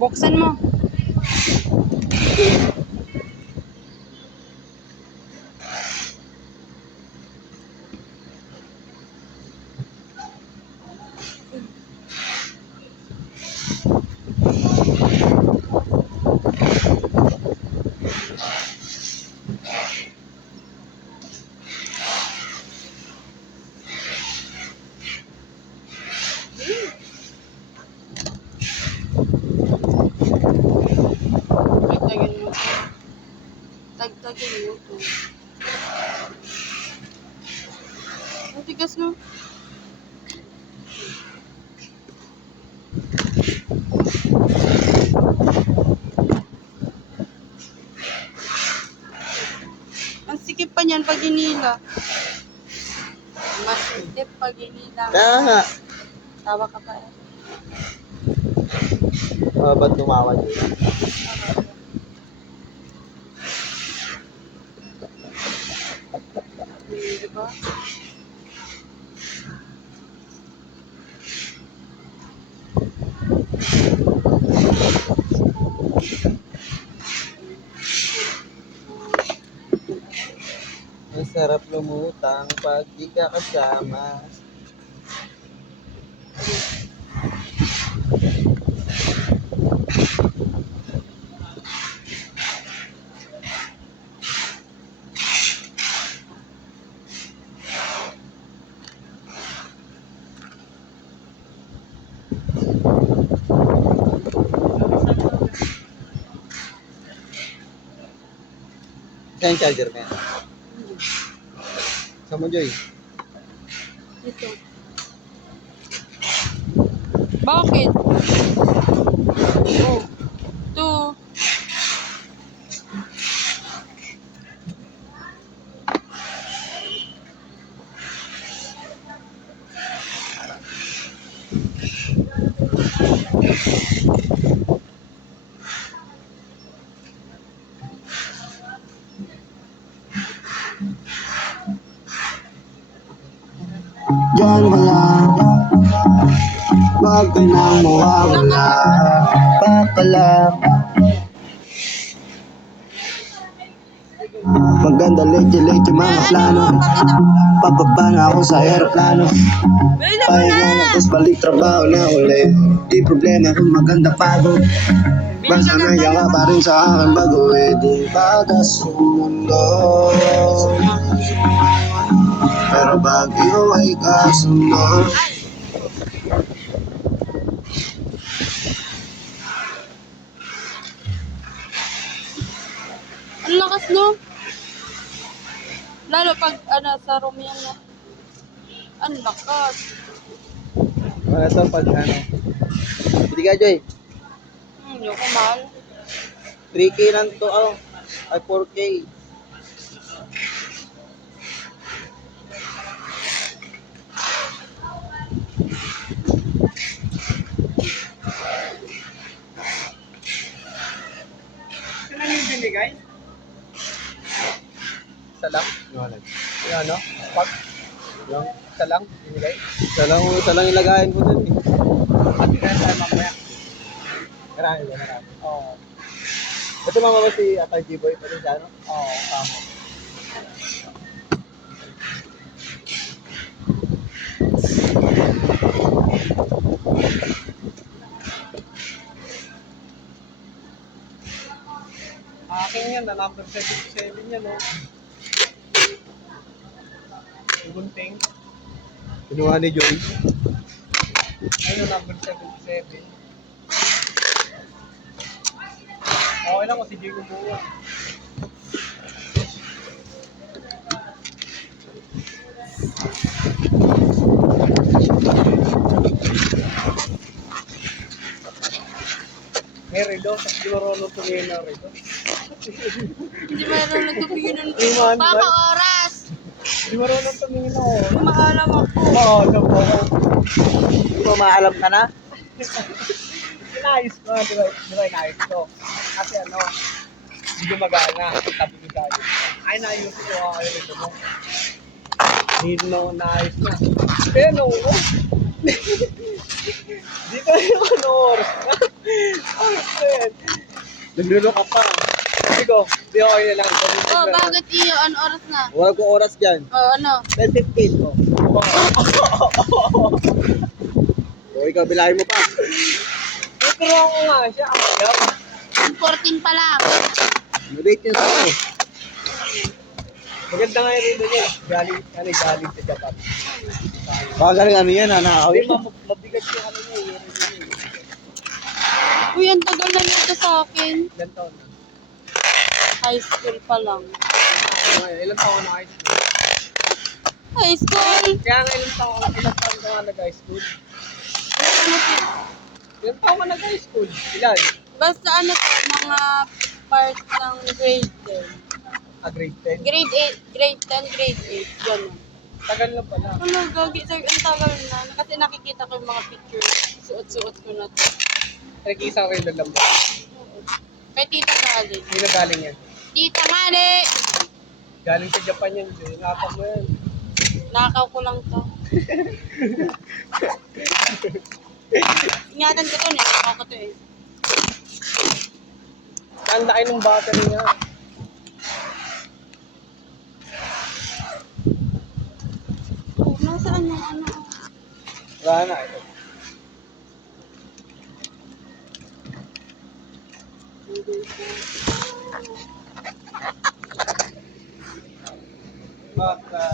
Buksan mo. Tagtagin mo. Tagtagin mo to. Ang tigas no? Ang sikip pa niyan pag hinila. Mas sikip pag hinila. Kaya Tawa ka pa eh. ba't tumawa yun? Diba? Ang sarap lumutang pag di ka kasama. Saan yung charger mo yan? Saan mo, Joy? Ito. Bakit? Oh. Ito. Diyan ka lang, wag ka nang mawawala. Baka lang maganda leche-leche mga plano. Pababa na ako sa aeroplano. Pahinga na tapos balik trabaho na uli. Di problema kung maganda pagod. Basta naiya ka pa rin sa akin bago di baga sa mundo. Pero bagyo ay kasunod. Ang lakas no? Lalo pag sa room yan no? Ang lakas. Wala ito pag ano. Hindi ka, Joy. Yung mahal. 3K lang to, ay 4K. Saan yung binigay? Isa lang? Yung ano? Pag yung isa lang binigay? Isa lang ilagayin ko dun eh. At tinatay tayo mamaya. Marami ba? Marami. Oo. Ito mama ba si Atay G-Boy pa rin siya, no? Oo, tama. Akin yan, na number 77 yan, no? Gunting. Kinuha ni Joy. Ayun, number 77. Okay lang kung si Diego buo. May Redo, di marunong tumingin ng Redo. Hindi meron nagtubigin ng Iman ba? Papa oras! Di marunong tumingin ng oras. Maalam ako. Oo, alam ko. Di ba maalam ka na? Inayos ko, di ba inayos ko? Kasi ano, hindi gumagana, sabi ko tayo. Ay, naayos ko ang Redo mo. Hindi na naayos na. Pero, di ko yung ano oras na. Naglulok ka pa. Sabi ko, di okay na lang. Oh, bakit iyo? Ano oras na? Wala ko oras dyan. Oh, ano? 10:15 ko. O, ikaw, bilahin mo pa. Pero ako nga siya. Ayaw. 14 pa lang. Rate yun sa'yo. Maganda nga yung rin niya. Galing sa Japan. Baka galing ano yan, ha? Hindi, Nakakawin. mabigat yung ano niya. Yung rin niya. Uy, ang tagal na nito sa akin. Ilan taon na? High school pa lang. Ilan taon na high school? High school? Kaya nga ilan taon ka nga nag-high school? Ano to? Ilan taon ka nag-high school? Ilan? Basta ano to, mga part ng grade 10. Grade 10? Grade 8, grade 10, grade 8. Gano'n. Tagal na pala. Ano, gagi, sir, ang tagal na. Kasi nakikita ko yung mga pictures. Suot-suot ko na to. Nag-iisang rin lang ba? Kay Tita galing. Hindi na galing yan. Tita Gali! Galing sa Japan yan. Ingatan mo yan. Nakaw ko lang to. Ingatan ko to, nakaw ko to eh. Ang laki ng battery niya. Oh, nasaan yung ano? Wala na. Ito. Baka